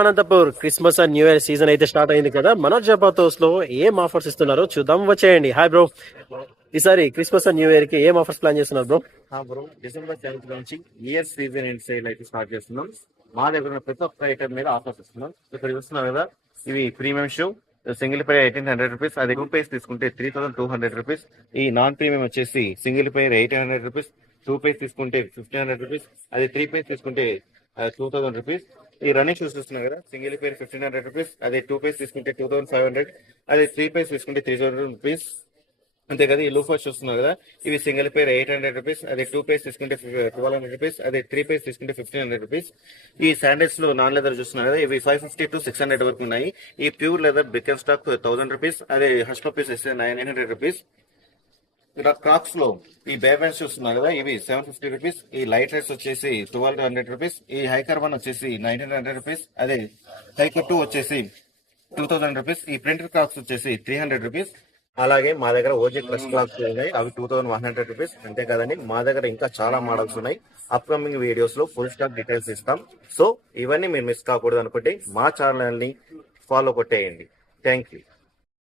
Anantapur Christmas and new year season అయితే start అయింది కదా. మన జబాతోస్ లో ఏం ఆఫర్స్ ఇస్తున్నారో చూద్దాం, వచ్చేయండి. హాయ్ బ్రో, ఈసారి క్రిస్మస్ అండ్ న్యూ ఇయర్ కి ఏం ఆఫర్స్ ప్లాన్ చేస్తున్నారు బ్రో? బ్రో, డిసెంబర్ 10th నుంచి ఇయర్ సీజన్ అండ్ సేల్ అయితే స్టార్ట్ చేస్తున్నాం. మా దగ్గర ఉన్న ప్రతి ఒక్క ఐటమ్ మీద ఆఫర్స్ ఇస్తున్నాం. ఇక్కడ చూస్తున్నారు కదా, ఇవి ప్రీమియం షూ సింగిల్ పై 1800 రూపీస్, అది 2 పైస్ తీసుకుంటే 3200 రూపీస్. ఈ నాన్ ప్రీమియం వచ్చేసి సింగిల్ పై 1800 రూపీస్, 2 పైస్ తీసుకుంటే 1500 రూపీస్, అది 3 పైస్ తీసుకుంటే 2000 రూపీస్. ఈ రన్నింగ్ షూస్ చూస్తున్నారు కదా, సింగిల్ పై 1500 రూపీస్, అదే 2 పైస్ తీసుకుంటే 2500, అదే 3 పైస్ తీసుకుంటే 3000 రూపీస్. అంతే కదా. ఈ లూఫర్స్ చూస్తున్నారు కదా, ఇవి సింగిల్ పేర్ 800 రూపీస్, అదే 2 పైస్ తీసుకుంటే 1200 రూపీస్, అదే 3 పైస్ తీసుకుంటే 1500 రూపీస్. ఈ శాండిల్స్ లో నాన్ లెదర్ చూస్తున్నారు కదా, ఇవి 550 to 600 వరకు ఉన్నాయి. ఈ ప్యూర్ లెదర్ బ్రికెన్ స్టాక్ 1000 రూపీస్, అదే హష్ పప్పీస్ వస్తే 900 రూపీస్. ఇక్కడ క్రాక్స్ లో ఈ బేబెన్స్ చూస్తున్నారు కదా, ఇవి 750 రూపీస్. ఈ లైట్ రైట్స్ వచ్చేసి 1200 రూపీస్. ఈ హైకర్ వన్ వచ్చేసి 1900 రూపీస్, అదే హైకర్ 2 వచ్చేసి 2000 రూపీస్. ఈ ప్రింటర్ క్రాక్స్ వచ్చేసి 300 రూపీస్. అలాగే మా దగ్గర ఓజీ క్రష్ క్లాక్స్ ఉన్నాయి, అవి 2100 రూపీస్. అంతే కదండి, మా దగ్గర ఇంకా చాలా మోడల్స్ ఉన్నాయి. అప్కమింగ్ వీడియోస్ లో ఫుల్ స్టాక్ డీటెయిల్స్ ఇస్తాం. సో ఇవన్నీ మీరు మిస్ కాకూడదు అనుకుంటే మా ఛానల్ ని ఫాలో కొట్టేయండి. Thank you.